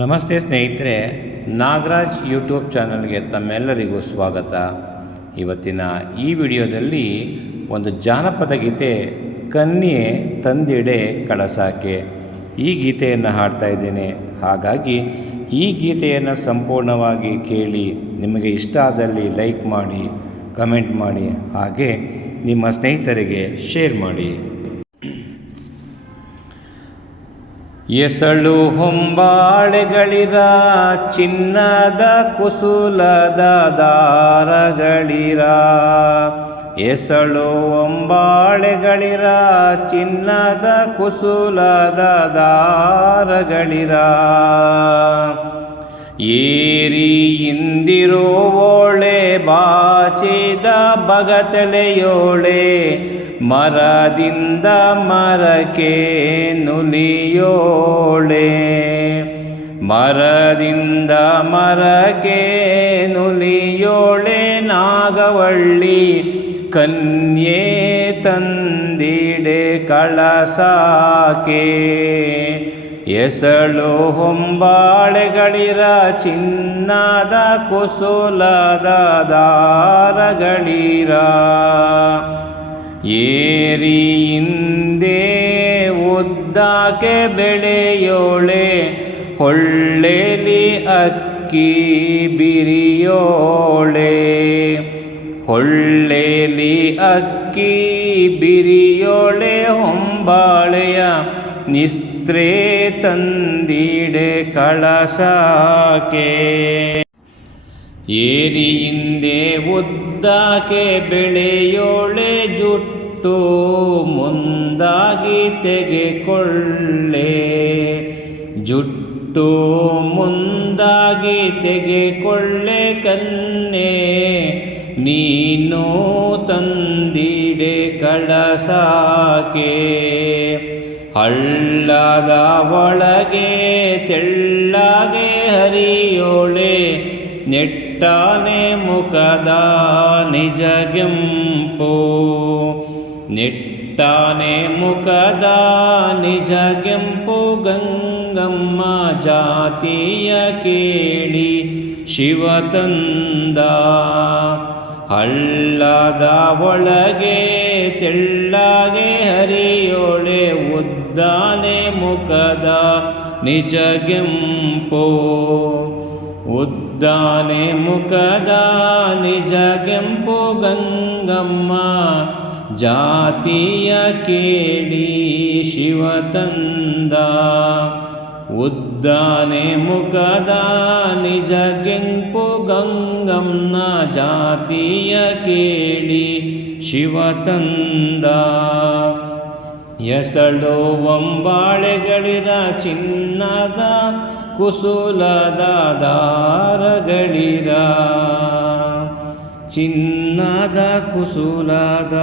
ನಮಸ್ತೆ ಸ್ನೇಹಿತರೆ, ನಾಗರಾಜ್ ಯೂಟ್ಯೂಬ್ ಚಾನಲ್ಗೆ ತಮ್ಮೆಲ್ಲರಿಗೂ ಸ್ವಾಗತ. ಇವತ್ತಿನ ಈ ವಿಡಿಯೋದಲ್ಲಿ ಒಂದು ಜಾನಪದ ಗೀತೆ, ಕನ್ಯೆ ತಂದಿಡೆ ಕಳಸಾಕೆ. ಈ ಗೀತೆಯನ್ನು ಹಾಡ್ತಾ ಇದ್ದೇನೆ. ಹಾಗಾಗಿ ಈ ಗೀತೆಯನ್ನು ಸಂಪೂರ್ಣವಾಗಿ ಕೇಳಿ ನಿಮಗೆ ಇಷ್ಟ ಆದಲ್ಲಿ ಲೈಕ್ ಮಾಡಿ, ಕಮೆಂಟ್ ಮಾಡಿ, ಹಾಗೆ ನಿಮ್ಮ ಸ್ನೇಹಿತರಿಗೆ ಶೇರ್ ಮಾಡಿ. ಎಸಳು ಹೊಂಬಾಳೆಗಳಿರ, ಚಿನ್ನದ ಕುಸುಲದ ದಾರಗಳಿರ. ಎಸಳು ಹೊಂಬಾಳೆಗಳಿರ, ಚಿನ್ನದ ಕುಸುಲದ ದಾರಗಳಿರ. ಏರಿ ಇಂದಿರೋ ಓಳೆ, ಬಾಚಿದ ಬಗತಲೆಯೋಳೆ ಮರದಿಂದ ಮರಕ್ಕೆ ನುಲಿಯೋಳೆ. ಮರದಿಂದ ಮರಕ್ಕೆ ನುಲಿಯೋಳೆ ನಾಗವಳ್ಳಿ ಕನ್ಯೆ ತಂದಿಡೆ ಕಳಸಾಕೆ. ಎಸಳು ಹೊಂಬಾಳೆಗಳಿರ ಚಿನ್ನದ ಕುಸುಲದ ದಾರಗಳಿರ. ಏರಿ ಹಿಂದೆ ಉದ್ದಾಕೆ ಬೆಳೆಯೋಳೆ, ಹೊಳ್ಳೆಲಿ ಅಕ್ಕಿ ಬಿರಿಯೋಳೆ. ಹೊಳ್ಳೆಲಿ ಅಕ್ಕಿ ಬಿರಿಯೋಳೆ, ಹೊಂಬಾಳೆಯ ನಿಸ್ತ್ರೇ ತಂದಿಡೆ ಕಳಸಾಕೆ. ಏರಿಯಿಂದೆ ಉದ್ದಾಕೆ ಬೆಳೆಯೋಳೆ ಜುಟ್ಟು ಮುಂದಾಗಿ ತೆಗೆಕೊಳ್ಳೆ. ಜುಟ್ಟು ಮುಂದಾಗಿ ತೆಗೆಕೊಳ್ಳೆ ಕನ್ನೆ ನೀನು ತಂದಿಡೆ ಕಳಸಾಕೆ. ಹಳ್ಳದ ಒಳಗೆ ತೆಳ್ಳಗೆ ಹರಿಯೋಳೆ. ನೆಟ್ಟಾನೆ ಮುಖದ ನಿಜಗೆಂಪು. ನೆಟ್ಟಾನೆ ಮುಖದ ನಿಜಗೆಂಪು ಗಂಗಮ್ಮ ಜಾತಿಯ ಕೇಳಿ ಶಿವ ತಂದ. ಹಳ್ಳದ ಒಳಗೆ ತೆಳ್ಳಗೆ ಹರಿಯೋಳೆ ಉದ್ದಾನೆ ಮುಖದ ನಿಜಗೆಂಪು ಉದ್ದಾನೆ ಮುಖದ ನಿಜಗೆಂಪು ಗಂಗಮ್ಮ ಜಾತಿಯ ಕೇಳಿ ಶಿವತಂದ ಉದ್ದಾನೆ ಮುಖದ ನಿಜಗೆಂಪು ಗಂಗಮ್ಮನ ಜಾತಿಯ ಕೇಳಿ ಶಿವತಂದ ಎಸಳು ಒಂಬಾಳೆಗಳಿರ ಚಿನ್ನದ ಕುಸುಲದ ದಾರಗಳಿರ ಚಿನ್ನದ ಕುಸುಲದ